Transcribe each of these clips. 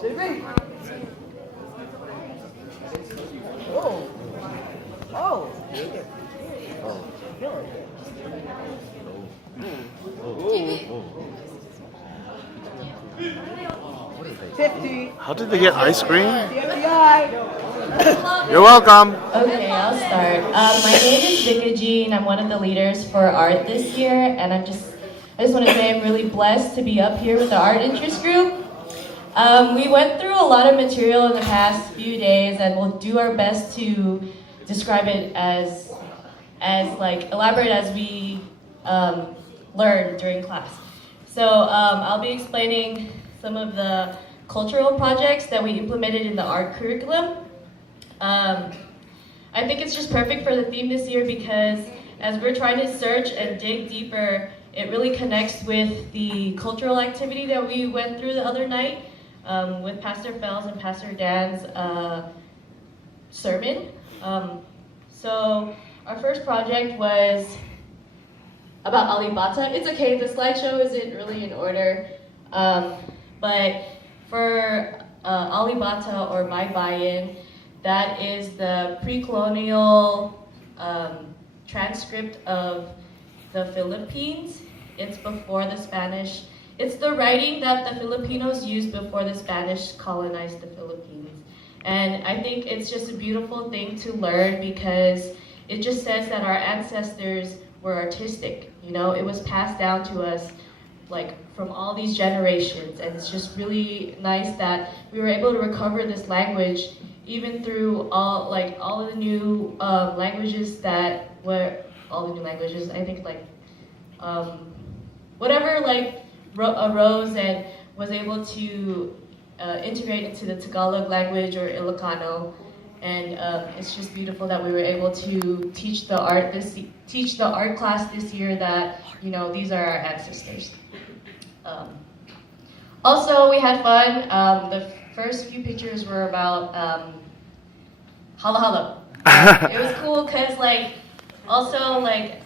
JB. Oh. Oh. Oh. 50. How did they get ice cream? The FBI. You're welcome. Okay, I'll start. My name is Vika G, and I'm one of the leaders for art this year. And I just want to say I'm really blessed to be up here with the art interest group. We went through a lot of material in the past few days, and we'll do our best to describe it as like elaborate as we learn during class. So I'll be explaining some of the cultural projects that we implemented in the art curriculum. I think it's just perfect for the theme this year because as we're trying to search and dig deeper, it really connects with the cultural activity that we went through the other night with Pastor Fells and Pastor Dan's sermon. So our first project was about Ali Bata. It's okay, the slideshow isn't really in order, but for Ali Bata, or My Bayan, that is the pre-colonial transcript of the Philippines. It's before the Spanish. It's the writing that the Filipinos used before the Spanish colonized the Philippines. And I think it's just a beautiful thing to learn because it just says that our ancestors were artistic. You know, it was passed down to us like from all these generations, and it's just really nice that we were able to recover this language even through all of the new languages that were I think like whatever like arose and was able to integrate into the Tagalog language or Ilocano, and it's just beautiful that we were able to teach the art class this year that, you know, these are our ancestors. Also, we had fun. The first few pictures were about halo halo. It was cool because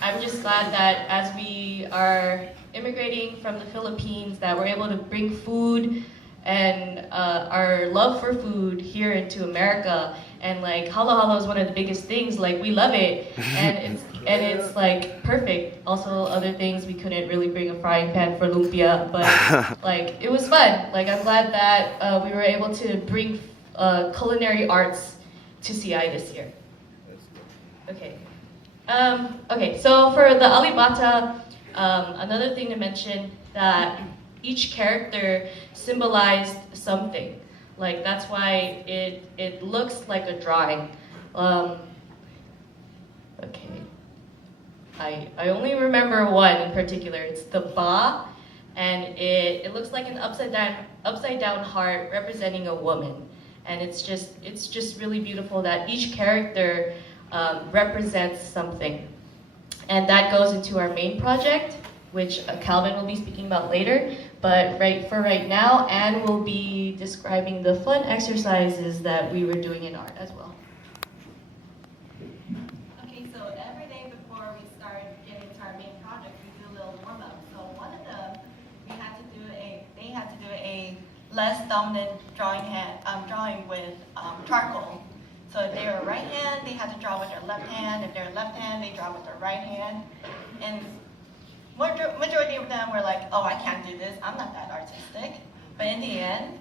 I'm just glad that as we are immigrating from the Philippines that we're able to bring food and our love for food here into America. And like halo halo is one of the biggest things. Like we love it, and it's like perfect. Also, other things we couldn't really bring a frying pan for lumpia, but like it was fun. Like I'm glad that we were able to bring culinary arts to CI this year. Okay. Okay. So for the Ali Bata, another thing to mention that each character symbolized something. Like that's why it looks like a drawing. Okay. I only remember one in particular. It's the ba, and it looks like an upside down heart representing a woman. And it's just really beautiful that each character represents something. And that goes into our main project, which Calvin will be speaking about later. But right now, Anne will be describing the fun exercises that we were doing in art as well. Okay, so every day before we start getting to our main project, we do a little warm up. So one of them, they had to do a less dominant drawing with charcoal. So if they were right hand, they had to draw with their left hand. If they're left hand, they draw with their right hand. And majority of them were like, oh, I can't do this. I'm not that artistic. But in the end,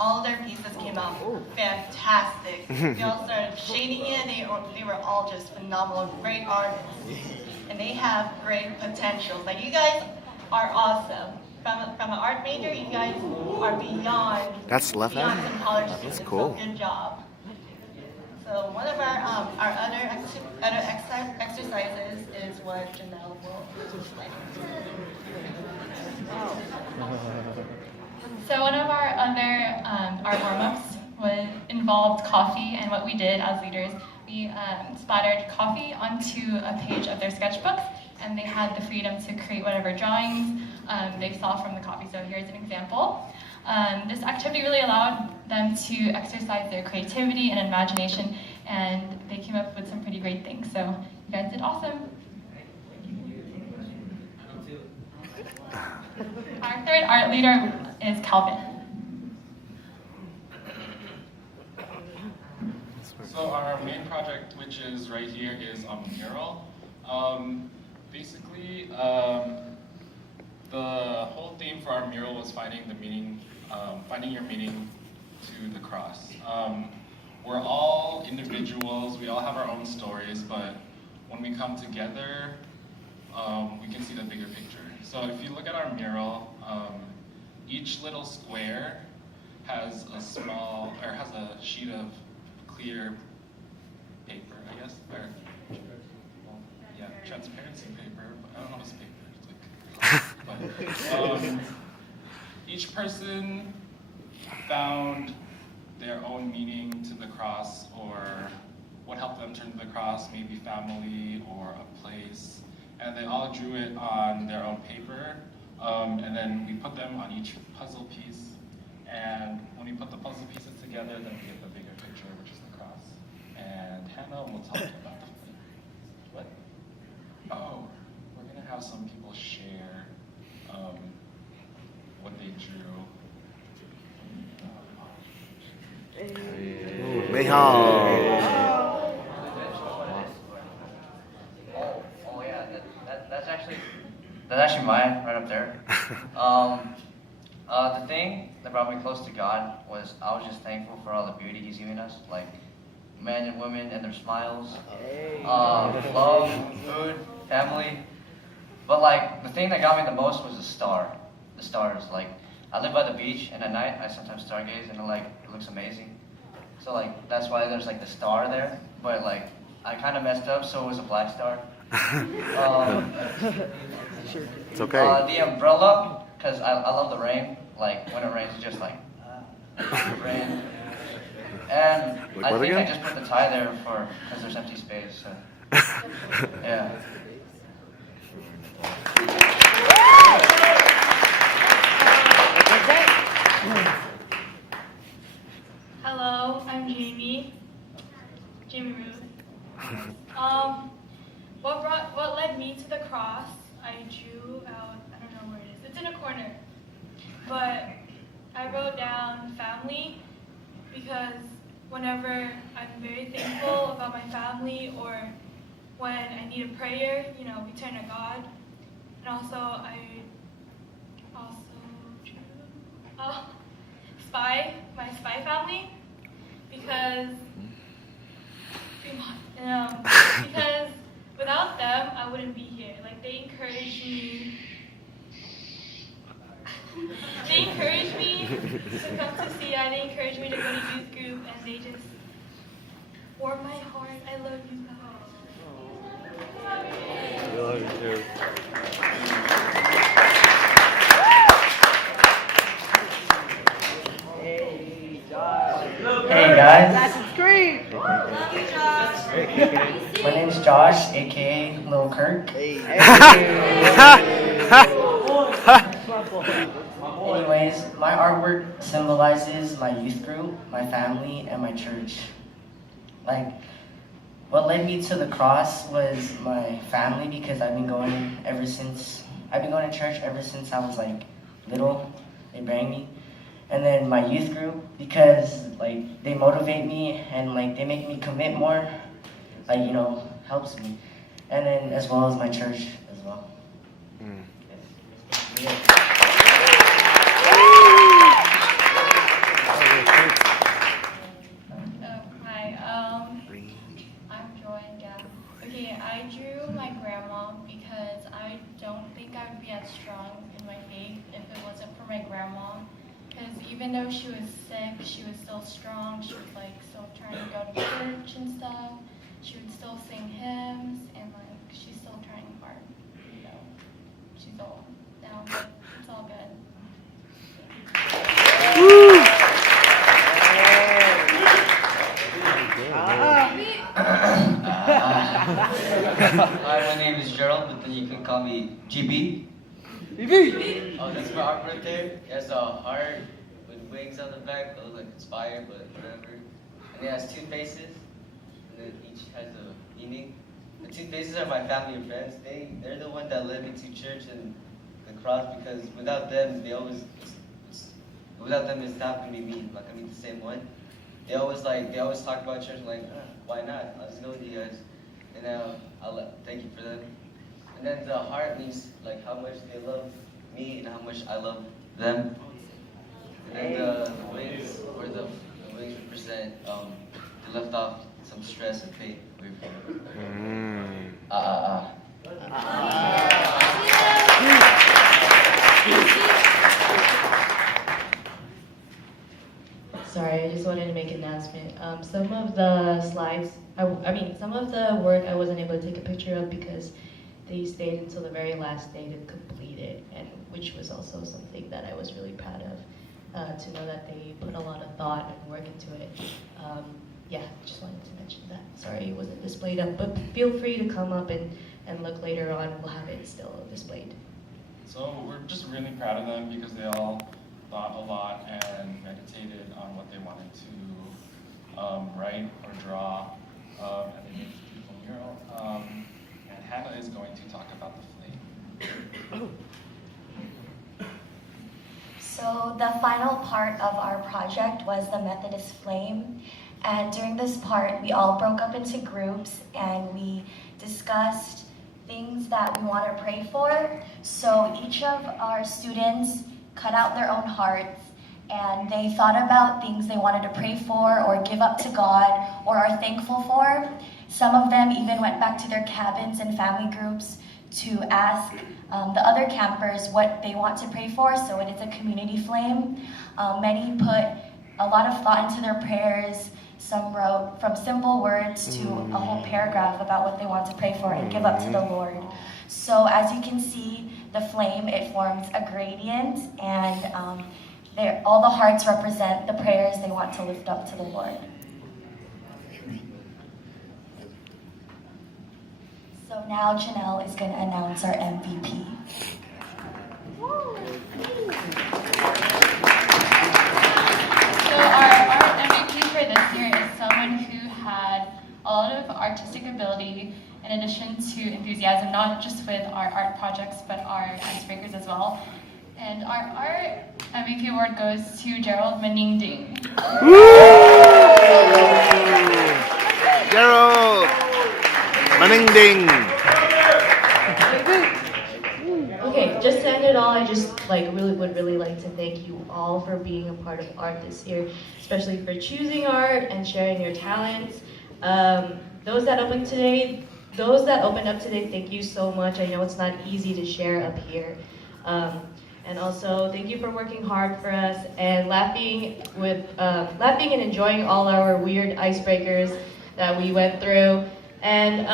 all their pieces came out fantastic. They all started shading it. They were all just phenomenal, great artists. And they have great potential. Like, you guys are awesome. From an art major, you guys are beyond. That's left hand? Beyond some college That's students. cool. So good job. So one of our other exercises is what Janelle will explain. So one of our other art warm-ups involved coffee, and what we did as leaders, we splattered coffee onto a page of their sketchbooks, and they had the freedom to create whatever drawings they saw from the coffee. So here's an example. This activity really allowed them to exercise their creativity and imagination, and they came up with some pretty great things. So you guys did awesome. Our third art leader is Calvin. So our main project, which is right here, is a mural. Basically, the whole theme for our mural was finding your meaning to the cross. We're all individuals, we all have our own stories, but when we come together, we can see the bigger picture. So if you look at our mural, each little square has a sheet of clear paper, I guess, or yeah, transparency paper. But I don't know if it's paper. It's like, but each person found their own meaning to the cross, or what helped them turn to the cross, maybe family or a place, and they all drew it on their own paper, and then we put them on each puzzle piece, and when we put the puzzle pieces together, then we get the bigger picture, which is the cross. And Hannah will tell you about the what? Oh, we're gonna have some people share what they drew. Mayhaw. Oh yeah, that's actually mine right up there. The thing that brought me close to God was I was just thankful for all the beauty He's given us, like men and women and their smiles, love, food, family. But like the thing that got me the most was the stars. Like I live by the beach, and at night I sometimes stargaze, and it looks amazing. So like that's why there's like the star there. But like I kind of messed up, so it was a black star. It's okay. The umbrella, because I love the rain. Like when it rains, it's just like rain. And Like I what think again? I just put the tie there because there's empty space. So yeah. Hello, I'm Jamie Ruth. What led me to the cross? I drew out. I don't know where it is. It's in a corner, but I wrote down family because whenever I'm very thankful about my family or when I need a prayer, we turn to God. And also I drew my spy family because because without them I wouldn't be here. Like they encourage me to come to CI, they encourage me to go to youth group, and they just warm my heart. I love you guys. I love you too. Hey, Josh. Hey guys, Assassin's Creed. my name is Josh, aka Lil Kirk. Anyways, my artwork symbolizes my youth group, my family, and my church. Like, what led me to the cross was my family because I've been going to church ever since I was like little. They bring me. And then my youth group because like they motivate me and like they make me commit more. Like, helps me. And then as well as my church as well. Hi, I'm Joy and Gab. Okay, I drew my grandma because I don't think I would be as strong in my faith if it wasn't for my grandma. Because even though she was sick, she was still strong. She was like still trying to go to church and stuff. She would still sing hymns and like she's still trying hard. She's old now, but it's all good. Hi, my name is Gerald, but then you can call me GB. GB! Oh, that's my artwork there. It has a heart with wings on the back. It looks like it's fire, but whatever. And it has two faces, and then each has a meaning. The two faces are my family and friends. They're the one that led me to church and the cross, because without them, without them, it's not gonna be me. I'm not gonna be the same one. they always talk about church, like, why not? I'll just go with you guys. And thank you for them. And then the heart means like how much they love me and how much I love them. And then the wings represent they left off some stress and pain away from me. Sorry, I just wanted to make an announcement. Some of the slides, some of the work I wasn't able to take a picture of because they stayed until the very last day to complete it, and which was also something that I was really proud of, to know that they put a lot of thought and work into it. Yeah, just wanted to mention that. Sorry it wasn't displayed up, but feel free to come up and look later on. We'll have it still displayed. So we're just really proud of them because they all thought a lot and meditated on what they wanted to write or draw, and they made a beautiful mural. And Hannah is going to talk about the flame. So the final part of our project was the Methodist Flame. And during this part, we all broke up into groups and we discussed things that we want to pray for. So each of our students cut out their own hearts and they thought about things they wanted to pray for or give up to God or are thankful for. Some of them even went back to their cabins and family groups to ask the other campers what they want to pray for, so it is a community flame. Many put a lot of thought into their prayers. Some wrote from simple words to a whole paragraph about what they want to pray for and give up to the Lord. So as you can see, the flame, it forms a gradient, and all the hearts represent the prayers they want to lift up to the Lord. So now Janelle is going to announce our MVP. So our MVP for this year is someone who had a lot of artistic ability in addition to enthusiasm, not just with our art projects, but our icebreakers as well. And our art MVP award goes to Gerald Maningding. Gerald Maningding. Okay, just to end it all, I just would really like to thank you all for being a part of art this year, especially for choosing art and sharing your talents. Those that opened up today, thank you so much. I know it's not easy to share up here. And also, thank you for working hard for us and laughing and enjoying all our weird icebreakers that we went through. And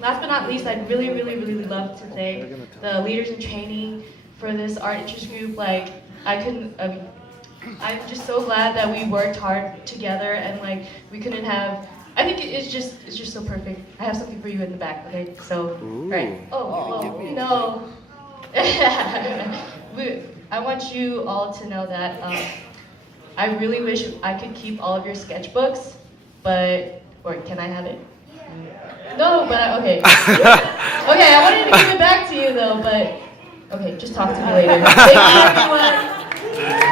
last but not least, I'd really love to thank the leaders in training for this art interest group. I'm just so glad that we worked hard together and we couldn't have. I think it's just so perfect. I have something for you in the back. Okay, so right. Oh no. I want you all to know that I really wish I could keep all of your sketchbooks, or can I have it? No, but okay. Okay, I wanted to give it back to you though, but okay, just talk to me later. Thank you, everyone.